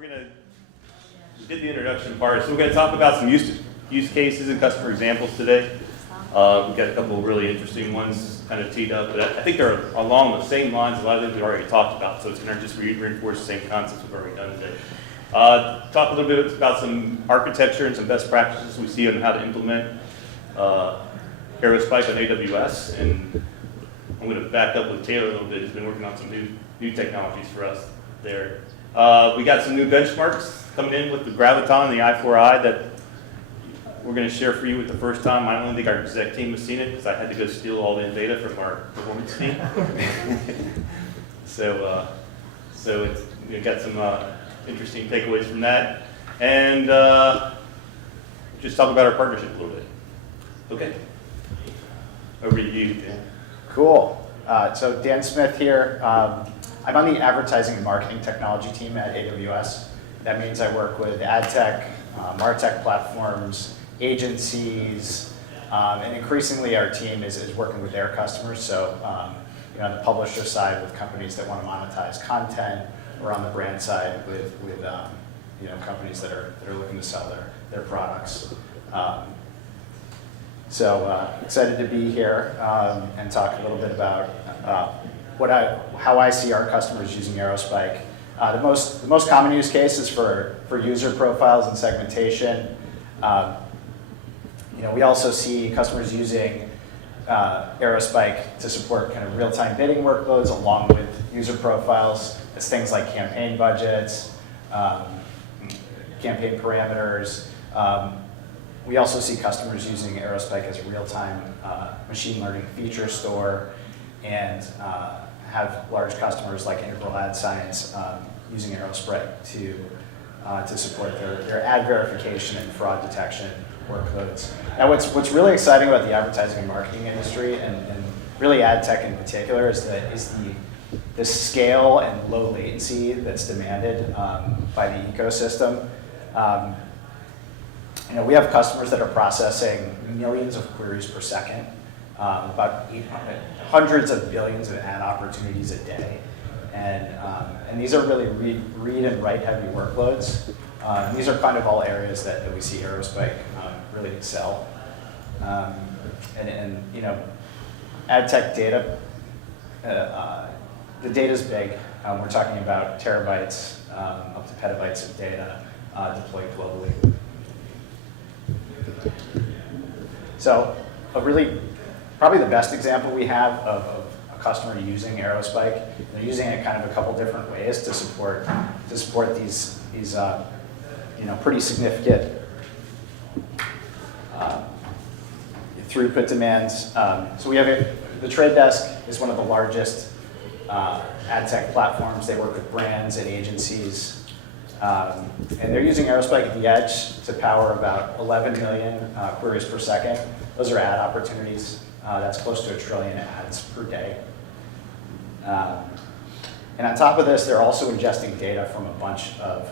We did the introduction part, so we're going to talk about some use cases and customer examples today. We've got a couple of really interesting ones kind of teed up, but I think they're along the same lines. A lot of things we've already talked about, so it's going to just reinforce the same concepts we've already done today. Talk a little bit about some architecture and some best practices we see on how to implement Aerospike on AWS, and I'm going to back up with Taylor a little bit. He's been working on some new technologies for us there. We got some new benchmarks coming in with the Graviton and the i4i that we're going to share for you for the first time. I don't think our exec team has seen it because I had to go steal all the data from our performance team. So we've got some interesting takeaways from that. And just talk about our partnership a little bit. Okay. Over to you, Dan. Cool. So Dan Smith here. I'm on the advertising and marketing technology team at AWS. That means I work with ad tech, MarTech platforms, agencies, and increasingly our team is working with their customers. So on the publisher side with companies that want to monetize content, or on the brand side with companies that are looking to sell their products. So excited to be here and talk a little bit about how I see our customers using Aerospike. The most common use case is for user profiles and segmentation. We also see customers using Aerospike to support kind of real-time bidding workloads along with user profiles. It's things like campaign budgets, campaign parameters. We also see customers using Aerospike as a real-time machine learning feature store, and have large customers like Integral Ad Science using Aerospike to support their ad verification and fraud detection workloads. Now, what's really exciting about the advertising and marketing industry, and really ad tech in particular, is the scale and low latency that's demanded by the ecosystem. We have customers that are processing millions of queries per second, about 800, hundreds of billions of ad opportunities a day. And these are really read and write heavy workloads. And these are kind of all areas that we see Aerospike really excel. Ad tech data, the data's big. We're talking about terabytes up to petabytes of data deployed globally. So probably the best example we have of a customer using Aerospike, they're using it kind of a couple different ways to support these pretty significant throughput demands. So we have the Trade Desk is one of the largest ad tech platforms. They work with brands and agencies. And they're using Aerospike at the edge to power about 11 million queries per second. Those are ad opportunities. That's close to 1 trillion ads per day. And on top of this, they're also ingesting data from a bunch of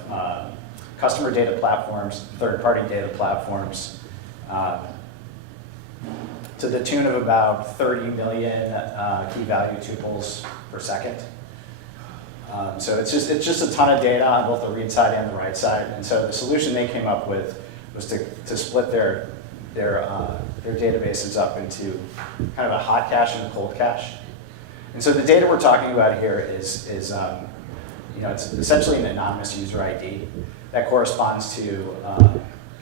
customer data platforms, third-party data platforms, to the tune of about 30 million key value tuples per second. So it's just a ton of data on both the read side and the write side. And so the solution they came up with was to split their databases up into kind of a hot cache and a cold cache. And so the data we're talking about here is it's essentially an anonymous user ID that corresponds to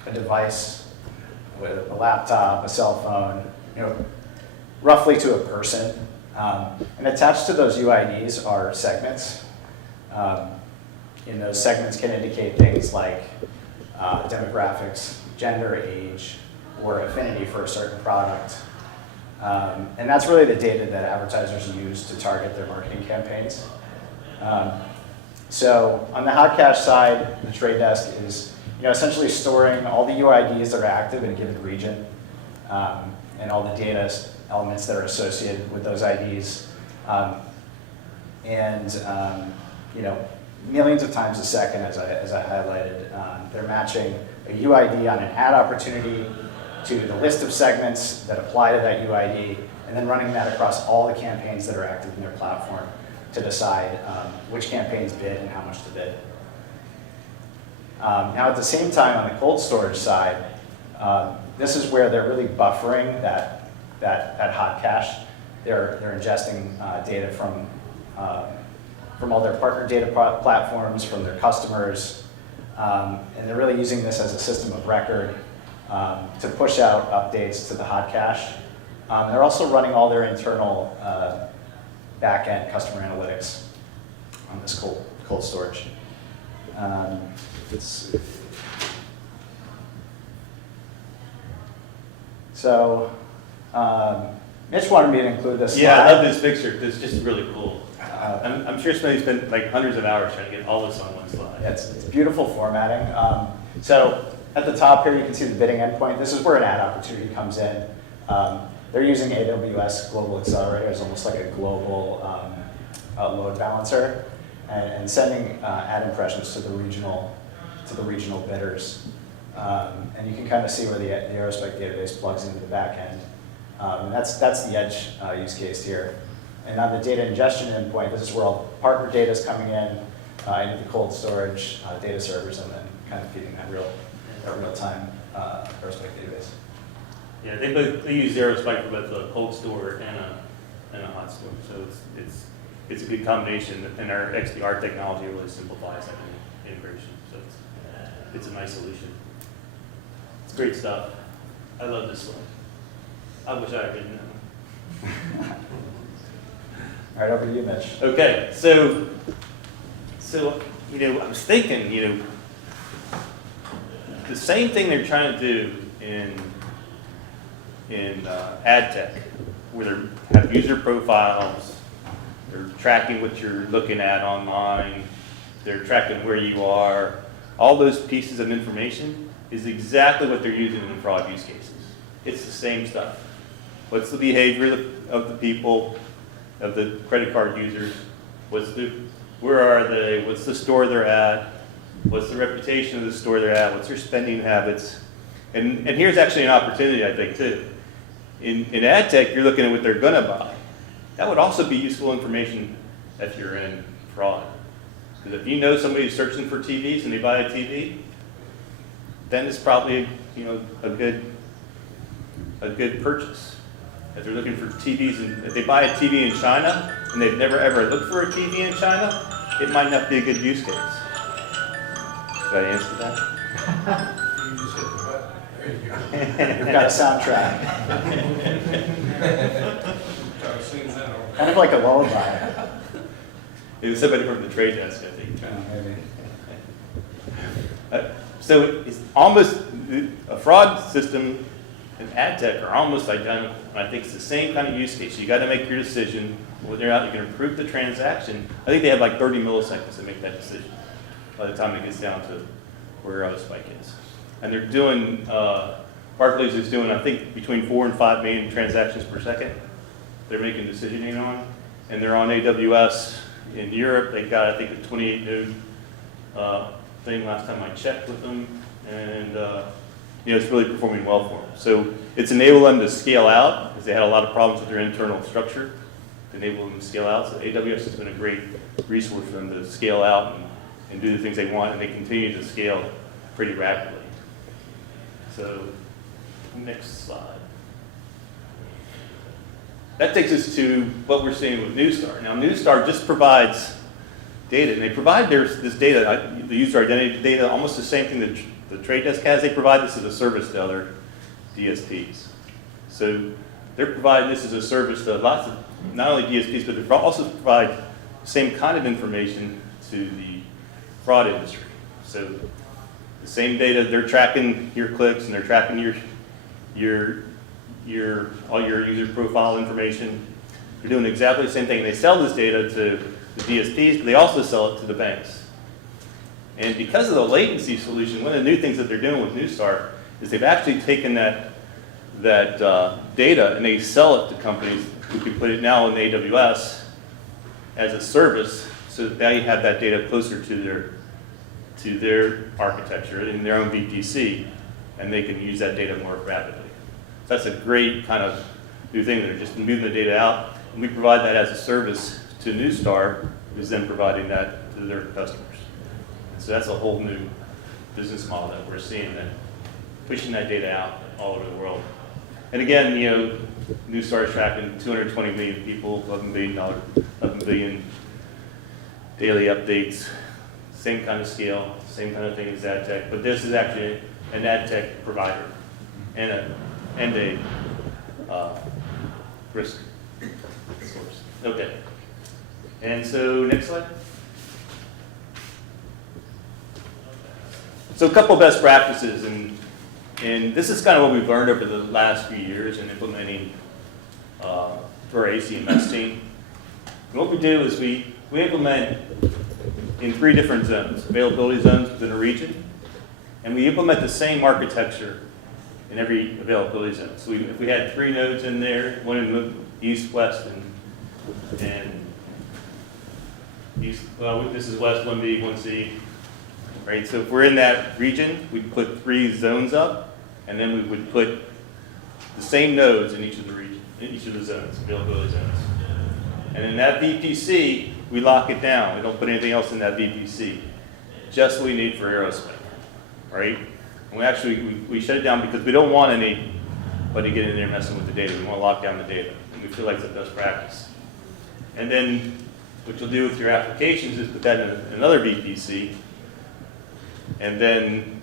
a device with a laptop, a cell phone, roughly to a person. And attached to those UIDs are segments. And those segments can indicate things like demographics, gender, age, or affinity for a certain product. And that's really the data that advertisers use to target their marketing campaigns. So on the hot cache side, the Trade Desk is essentially storing all the UIDs that are active in a given region, and all the data elements that are associated with those IDs. Millions of times a second, as I highlighted, they're matching a UID on an ad opportunity to the list of segments that apply to that UID, and then running that across all the campaigns that are active in their platform to decide which campaigns bid and how much to bid. Now at the same time, on the cold storage side, this is where they're really buffering that hot cache. They're ingesting data from all their partner data platforms, from their customers, and they're really using this as a system of record to push out updates to the hot cache. They're also running all their internal back-end customer analytics on this cold storage. So Mitch wanted me to include this slide. Yeah, I love this picture. This is just really cool. I'm sure somebody spent like hundreds of hours trying to get all this on one slide. Yeah, it's beautiful formatting. So at the top here, you can see the bidding endpoint. This is where an ad opportunity comes in. They're using AWS Global Accelerator as almost like a global load balancer, and sending ad impressions to the regional bidders. And you can kind of see where the Aerospike database plugs into the back end. And that's the edge use case here. And on the data ingestion endpoint, this is where all the partner data is coming in into the cold storage data servers, and then kind of feeding that real-time Aerospike database. Yeah, they use Aerospike for both a cold store and a hot store. So it's a good combination, and our XDR technology really simplifies that integration. So it's a nice solution. It's great stuff. I love this one. I wish I had written that one. All right, over to you, Mitch. Okay, so I was thinking, the same thing they're trying to do in ad tech, where they have user profiles, they're tracking what you're looking at online, they're tracking where you are. All those pieces of information is exactly what they're using in fraud use cases. It's the same stuff. What's the behavior of the people, of the credit card users? Where are they? What's the store they're at? What's the reputation of the store they're at? What's their spending habits? And here's actually an opportunity, I think, too. In ad tech, you're looking at what they're going to buy. That would also be useful information if you're in fraud. Because if you know somebody's searching for TVs and they buy a TV, then it's probably a good purchase. If they're looking for TVs, and if they buy a TV in China and they've never ever looked for a TV in China, it might not be a good use case. Did I answer that? You just hit the button. There you go. We've got a soundtrack. Kind of like a lullaby. It was somebody from the trade desk, I think. Maybe. So it's almost, a fraud system and ad tech are almost identical. And I think it's the same kind of use case. You got to make your decision whether or not you can approve the transaction. I think they have like 30 milliseconds to make that decision by the time it gets down to where Aerospike is. And they're doing, Barclays is doing, I think, between 4 and 5 million transactions per second. They're making decisioning on, and they're on AWS in Europe. They got, I think, a 28 node thing last time I checked with them, and it's really performing well for them. So it's enabled them to scale out, because they had a lot of problems with their internal structure, to enable them to scale out. So AWS has been a great resource for them to scale out and do the things they want, and they continue to scale pretty rapidly. So next slide. That takes us to what we're seeing with Nustar. Now, Nustar just provides data, and they provide this data, the user identity data, almost the same thing that the trade desk has. They provide this as a service to other DSPs. So they're providing this as a service to lots of, not only DSPs, but they also provide the same kind of information to the fraud industry. So the same data, they're tracking your clicks, and they're tracking all your user profile information. They're doing exactly the same thing. They sell this data to the DSPs, but they also sell it to the banks. And because of the latency solution, one of the new things that they're doing with Nustar is they've actually taken that data and they sell it to companies who can put it now in AWS as a service, so that now you have that data closer to their architecture in their own VPC, and they can use that data more rapidly. So that's a great kind of new thing. They're just moving the data out, and we provide that as a service to Nustar, who's then providing that to their customers. So that's a whole new business model that we're seeing, that pushing that data out all over the world. And again, you know, Nustar is tracking 220 million people, $11 billion daily updates, same kind of scale, same kind of thing as ad tech, but this is actually an ad tech provider and a risk source. Okay. And so next slide. So a couple best practices, and this is kind of what we've learned over the last few years in implementing through our ACMS team. And what we do is we implement in 3 different zones, availability zones within a region, and we implement the same architecture in every availability zone. So if we had 3 nodes in there, one in the east, west, and east, well, this is west, 1B, 1C, right? So if we're in that region, we'd put 3 zones up, and then we would put the same nodes in each of the region, in each of the zones, availability zones. And in that VPC, we lock it down. We don't put anything else in that VPC. Just what we need for Aerospike, right? And we actually, we shut it down because we don't want anybody getting in there messing with the data. We want to lock down the data. And we feel like it's the best practice. And then what you'll do with your applications is put that in another VPC. And then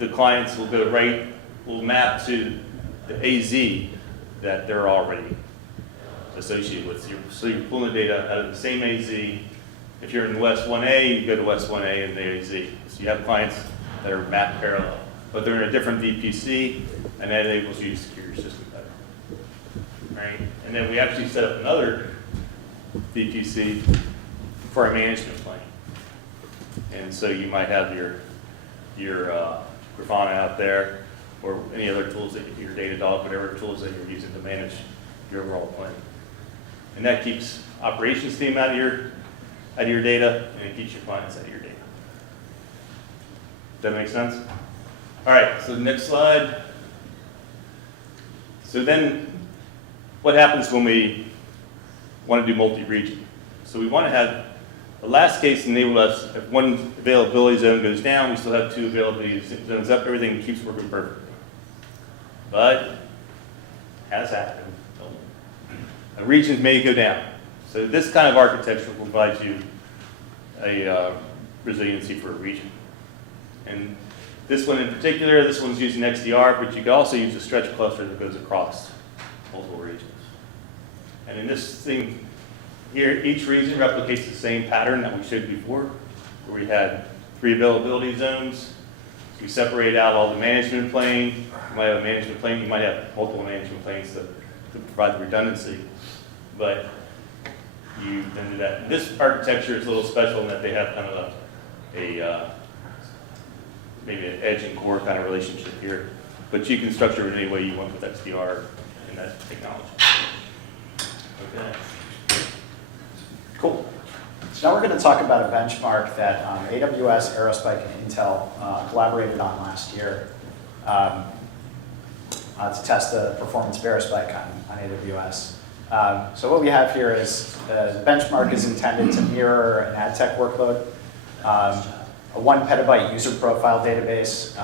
the clients will go will map to the AZ that they're already associated with. So you're pulling the data out of the same AZ. If you're in West 1A, you go to West 1A and the AZ. So you have clients that are mapped parallel, but they're in a different VPC, and that enables you to secure your system better. Right? And then we actually set up another VPC for our management plane. And so you might have your Grafana out there, or any other tools that your Datadog, whatever tools that you're using to manage your overall plane. And that keeps operations team out of your data, and it keeps your clients out of your data. Does that make sense? All right, so the next slide. So then what happens when we want to do multi-region? So we want to have the last case enable us, if one availability zone goes down, we still have 2 availability zones up, everything keeps working perfectly. But, has happened, a region may go down. So this kind of architecture will provide you a resiliency for a region. And this one in particular, this one's using XDR, but you can also use a stretch cluster that goes across multiple regions. And in this thing here, each region replicates the same pattern that we showed before, where we had 3 availability zones. We separate out all the management plane. You might have a management plane, you might have multiple management planes to provide the redundancy. But you then do that. This architecture is a little special in that they have kind of maybe an edge and core kind of relationship here. But you can structure it any way you want with XDR and that technology. Okay. Cool. So now we're going to talk about a benchmark that AWS, Aerospike, and Intel collaborated on last year to test the performance of Aerospike on AWS. So what we have here is the benchmark is intended to mirror an ad tech workload. A 1 petabyte user profile database,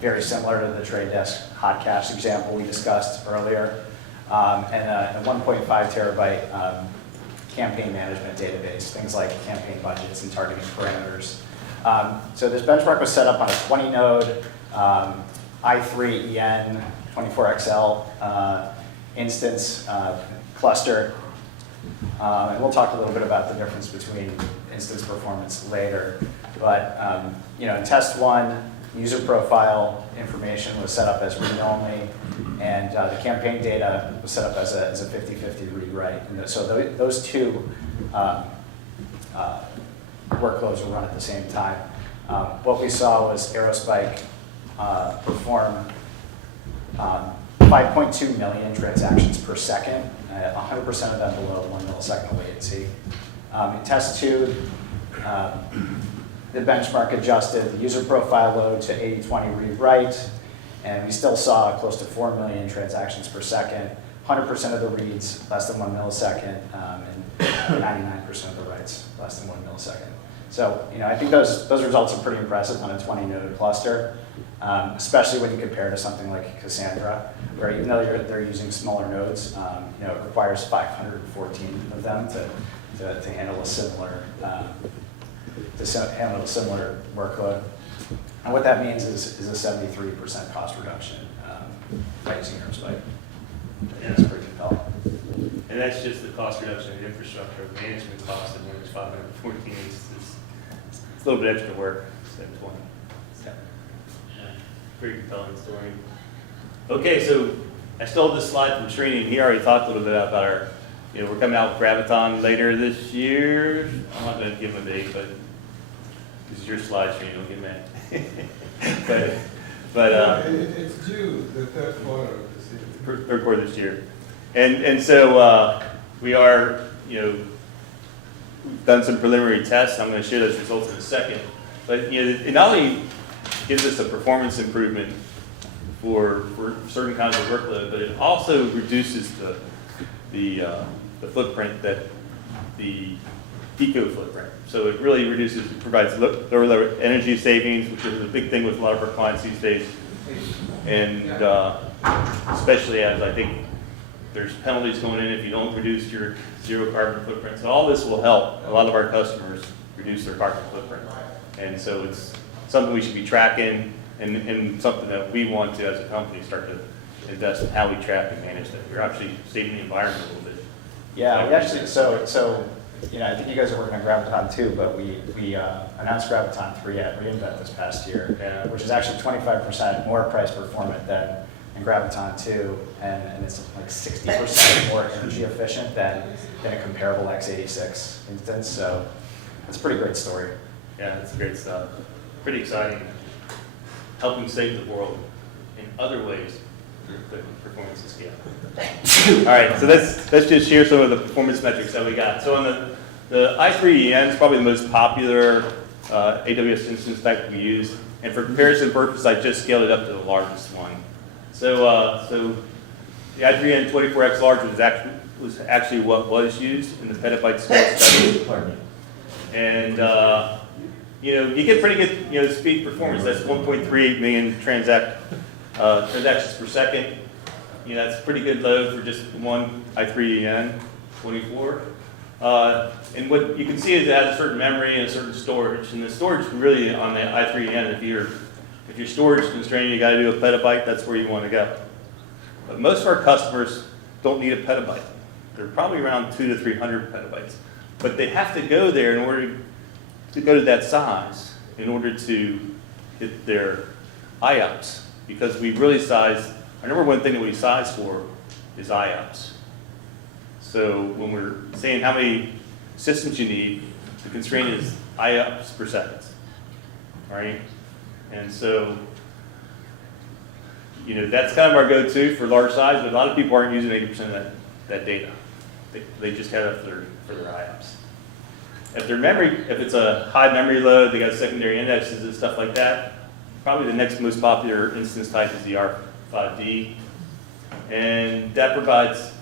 very similar to the Trade Desk hot cache example we discussed earlier, and a 1.5 terabyte campaign management database, things like campaign budgets and targeting parameters. So this benchmark was set up on a 20 node i3 EN24XL instance cluster. And we'll talk a little bit about the difference between instance performance later. But in test 1, user profile information was set up as read-only, and the campaign data was set up as a 50-50 read-write. And so those 2 workloads will run at the same time. What we saw was Aerospike perform 5.2 million transactions per second, 100% of them below 1 millisecond latency. In test 2, the benchmark adjusted the user profile load to 80-20 read-write, and we still saw close to 4 million transactions per second, 100% of the reads less than 1 millisecond, and 99% of the writes less than 1 millisecond. So, you know, I think those results are pretty impressive on a 20-node cluster, especially when you compare to something like Cassandra, where even though they're using smaller nodes, you know, it requires 514 of them to handle a similar workload. And what that means is a 73% cost reduction by using Aerospike. Yeah. It's pretty compelling. And that's just the cost reduction in infrastructure. Management cost of when it's 514, it's a little bit extra work, 720. Yeah. Pretty compelling story. Okay, so I stole this slide from Srini, and he already talked a little bit about our, you know, we're coming out with Graviton later this year. I'm not going to give him a date, but this is your slide, Srini, don't get mad. It's due the third quarter of this year. Third quarter this year. And so we are, you know, we've done some preliminary tests. I'm going to share those results in a second. But, you know, it not only gives us a performance improvement for certain kinds of workload, but it also reduces the footprint, that the eco footprint. So it really reduces, provides lower energy savings, which is a big thing with a lot of our clients these days. And especially as I think there's penalties going in if you don't reduce your zero carbon footprint. So all this will help a lot of our customers reduce their carbon footprint. And so it's something we should be tracking, and something that we want to, as a company, start to invest in how we track and manage that. We're actually saving the environment a little bit. Yeah, we actually, so you know, I think you guys are working on Graviton too, but we announced Graviton 3 at reInvent this past year, Yeah. which is actually 25% more price performant than in Graviton 2, and it's like 60% more energy efficient than a comparable x86 instance. So it's a pretty great story. Yeah, that's great stuff. Pretty exciting. Helping save the world in other ways that performance is scale. All right, so let's just share some of the performance metrics that we got. So on the i3EN is probably the most popular AWS instance type we use. And for comparison purposes, I just scaled it up to the largest one. So the i3EN 24x large was actually what was used in the petabyte scale study. And you know, you get pretty good, you know, speed performance. That's 1.38 million transactions per second. You know, that's a pretty good load for just one i3EN 24. And what you can see is it has a certain memory and a certain storage. And the storage really on the i3EN, if you're storage constrained, you got to do a petabyte. That's where you want to go. But most of our customers don't need a petabyte. They're probably around 200 to 300 petabytes. But they have to go there in order to go to that size in order to hit their IOPS, because we really size, our number one thing that we size for is IOPS. So when we're saying how many systems you need, the constraint is IOPS per second, right? And so, you know, that's kind of our go-to for large size, but a lot of people aren't using 80% of that data. They just have it for their IOPS. If their memory, if it's a high memory load, they got secondary indexes and stuff like that, probably the next most popular instance type is the R5D. And that provides,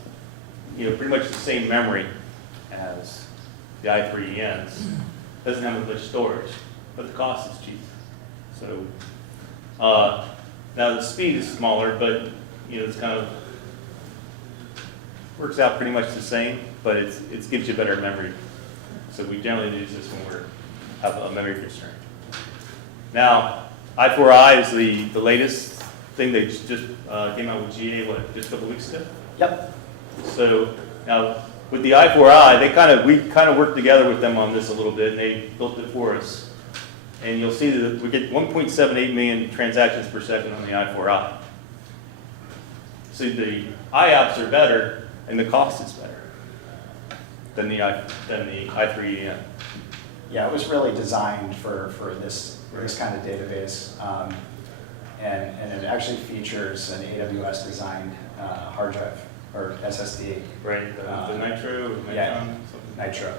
you know, pretty much the same memory as the i3ENs. Doesn't have as much storage, but the cost is cheap. So now the speed is smaller, but you know, it's kind of works out pretty much the same, but it gives you better memory. So we generally use this when we have a memory constraint. Now, i4i is the latest thing. They just came out with GA, just a couple weeks ago? Yep. So now, with the i4i, we kind of worked together with them on this a little bit, and they built it for us. And you'll see that we get 1.78 million transactions per second on the i4i. So the IOPS are better, and the cost is better than the i3EN. Yeah, it was really designed for this kind of database, and it actually features an AWS designed hard drive or SSD. Right, the Nitro, yeah, Nitro.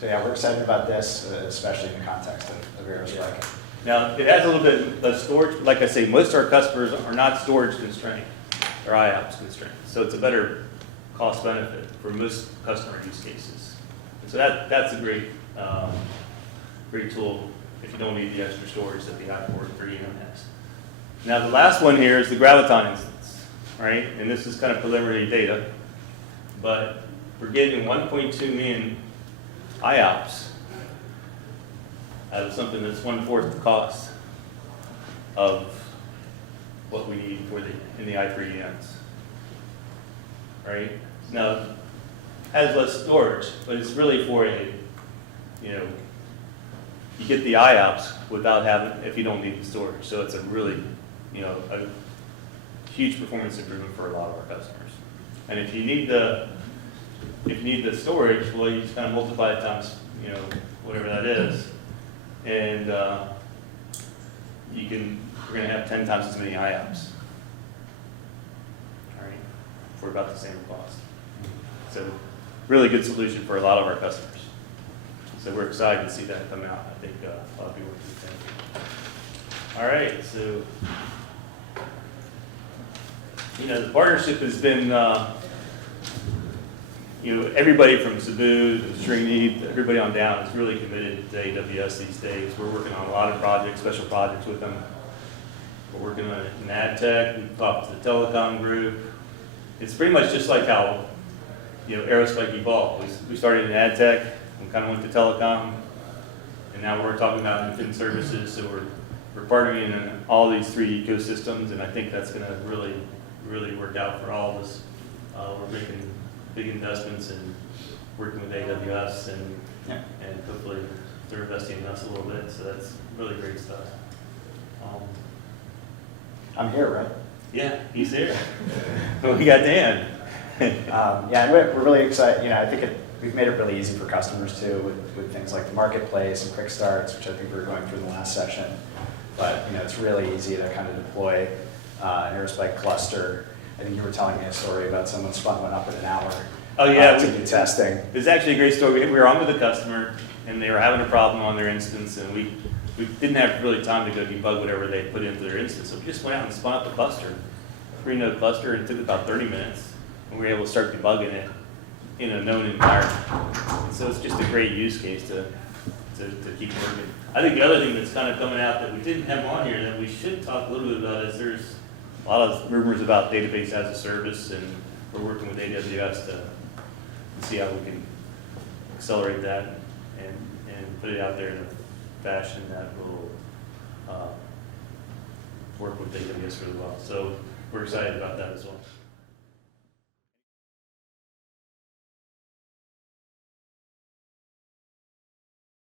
So yeah, we're excited about this, especially in the context of Aerospike. Yeah. Now, it has a little bit of storage. Like I say, most of our customers are not storage constrained. They're IOPS constrained. So it's a better cost benefit for most customer use cases. And so that's a great Great tool if you don't need the extra storage that the i4 3 has. Now the last one here is the Graviton instance, right? And this is kind of preliminary data, but we're getting 1.2 million IOPS out of something that's 1/4 the cost of what we need for in the i3EMs, right? Now, it has less storage, but it's really for you get the IOPS without if you don't need the storage. So it's a really, a huge performance improvement for a lot of our customers. And if you need the storage, well, you just kind of multiply it times, whatever that is, and we're going to have 10 times as many IOPS, all right, for about the same cost. So really good solution for a lot of our customers. So we're excited to see that come out. I think a lot of people will be thankful. All right, so the partnership has been, everybody from Cebu to Srini, everybody on down is really committed to AWS these days. We're working on a lot of projects, special projects with them. We're working on it in ad tech. We've talked to the telecom group. It's pretty much just like how Aerospike evolved. We started in ad tech, and kind of went to telecom, and now we're talking about infin services. So we're partnering in all these 3 ecosystems, and I think that's going to really, really work out for all of us. We're making big investments in working with AWS, and hopefully they're investing in us a little bit. So that's really great stuff. I'm here, right? Yeah, he's here. We got Dan. Yeah, and we're really excited. I think we've made it really easy for customers too with things like the marketplace and quick starts, which I think we were going through in the last session. But it's really easy to kind of deploy an Aerospike cluster. I think you were telling me a story about someone spun one up in an hour. Oh yeah, to do testing. It was actually a great story. We were on with the customer, and they were having a problem on their instance, and we didn't have really time to go debug whatever they put into their instance. So we just went out and spun up the cluster, 3-node cluster, and it took about 30 minutes. And we were able to start debugging it in a known environment. And so it's just a great use case to keep working. I think the other thing that's kind of coming out that we didn't have on here that we should talk a little bit about is there's a lot of rumors about database as a service, and we're working with AWS to see how we can accelerate that and put it out there in a fashion that will work with AWS really well. So we're excited about that as well.